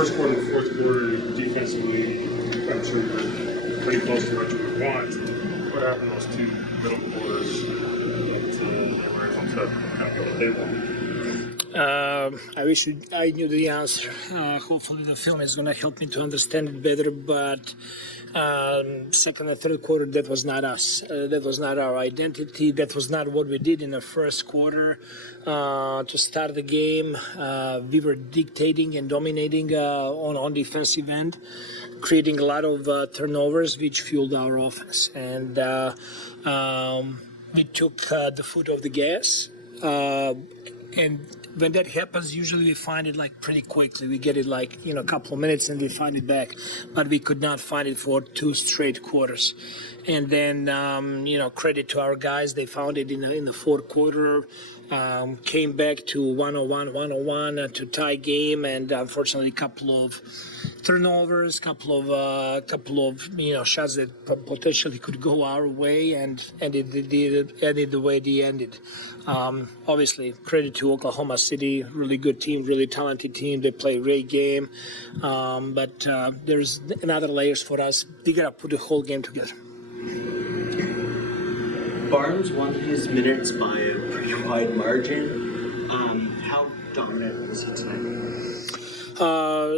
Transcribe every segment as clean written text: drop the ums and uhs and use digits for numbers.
first quarter and fourth quarter defensively, I'm sure you're pretty close to what you would want. What happened in those two middle quarters that they were able to kind of go to the table? I wish I knew the answer. Hopefully the film is going to help me to understand it better, but second and third quarter, that was not us. That was not our identity. That was not what we did in the first quarter. To start the game, we were dictating and dominating on defensive end, creating a lot of turnovers, which fueled our offense. And we took the foot off the gas. And when that happens, usually we find it like pretty quickly. We get it like, a couple of minutes and we find it back. But we could not find it for 2 straight quarters. And then, credit to our guys. They found it in the fourth quarter, came back to 101 to tie game. And unfortunately, a couple of turnovers, couple of shots that potentially could go our way, and it ended the way they ended. Obviously, credit to Oklahoma City, really good team, really talented team. They play a great game, but there's another layers for us. We gotta put the whole game together. Barnes won his minutes by a pretty wide margin. How dominant was he tonight?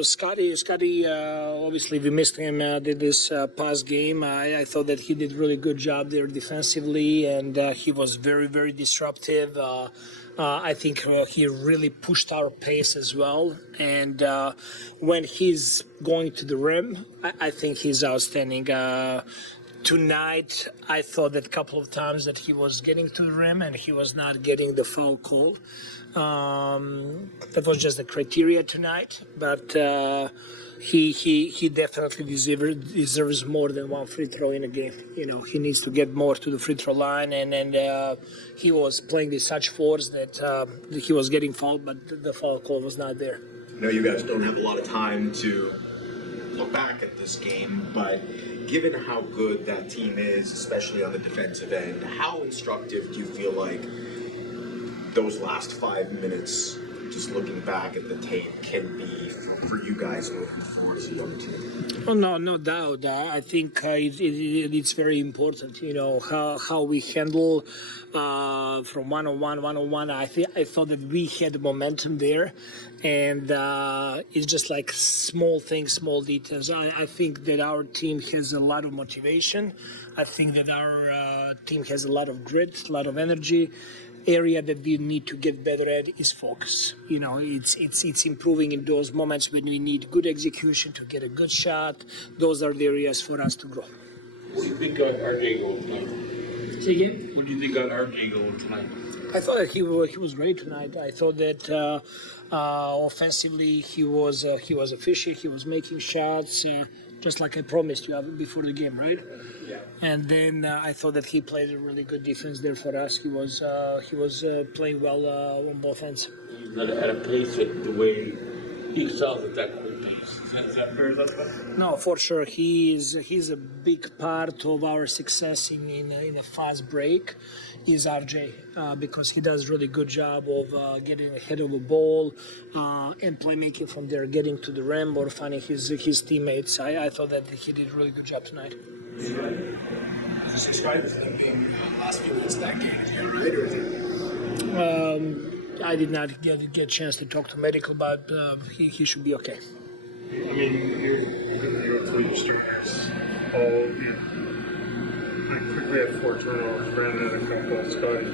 Scotty, obviously we missed him did this past game. I thought that he did a really good job there defensively, and he was very, very disruptive. I think he really pushed our pace as well. And when he's going to the rim, I think he's outstanding. Tonight, I thought that a couple of times that he was getting to the rim and he was not getting the foul call. That was just the criteria tonight, but he definitely deserves more than one free throw in a game. He needs to get more to the free throw line, and he was playing with such force that he was getting fouled, but the foul call was not there. I know you guys don't have a lot of time to look back at this game, but given how good that team is, especially on the defensive end, how instructive do you feel like those last 5 minutes, just looking back at the tape, can be for you guys moving forward as a young team? Oh, no doubt. I think it's very important, how we handle from 1-on-1. I thought that we had the momentum there, and it's just like small things, small details. I think that our team has a lot of motivation. I think that our team has a lot of grit, a lot of energy. Area that we need to get better at is focus. It's improving in those moments when we need good execution to get a good shot. Those are the areas for us to grow. What do you think got RJ going tonight? Say again? What do you think got RJ going tonight? I thought that he was great tonight. I thought that offensively he was efficient. He was making shots, just like I promised you before the game, right? Yeah. And then I thought that he played a really good defense there for us. He was playing well on both ends. He's not at a pace at the way he excels at that quick pace. Is that fair? No, for sure. He's a big part of our success in a fast break. Is RJ because he does a really good job of getting ahead of the ball and playmaking from there, getting to the rim or finding his teammates. I thought that he did a really good job tonight. Just describe him being last few minutes of that game. Is he right, or is it? I did not get a chance to talk to medical, but he should be okay. I mean, you're 3 starters. I quickly had 4 turnovers, Brandon had a couple, Scotty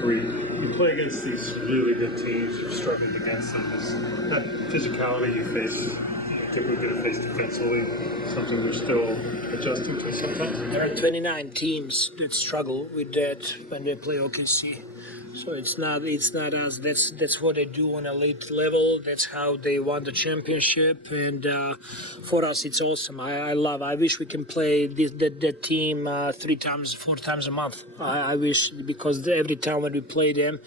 3. You play against these really good teams, you've struggled against them. That physicality you face, typically get to face defensively, something we're still adjusting to sometimes. There are 29 teams that struggle with that when they play OKC. So it's not us. That's what they do on elite level. That's how they won the championship. And for us, it's awesome. I wish we can play that team 3 times, 4 times a month. I wish, because every time when we play them,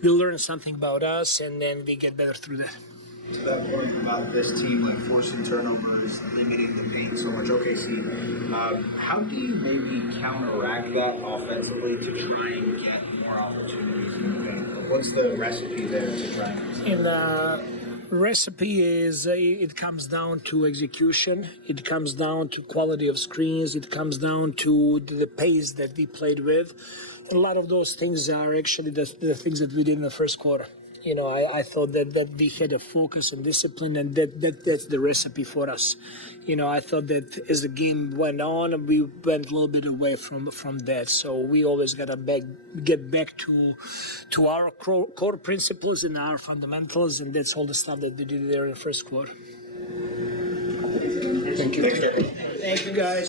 we learn something about us, and then we get better through that. To that point about this team, like forcing turnovers, limiting the paint so much, OKC, how do you maybe counteract that offensively to try and get more opportunities in the paint? What's the recipe there to try and... Recipe is it comes down to execution. It comes down to quality of screens. It comes down to the pace that we played with. A lot of those things are actually the things that we did in the first quarter. You know, I thought that we had a focus and discipline, and that's the recipe for us. You know, I thought that as the game went on, we went a little bit away from that. So we always got to get back to our core principles and our fundamentals, and that's all the stuff that we did there in the first quarter. Thank you. Thank you, guys.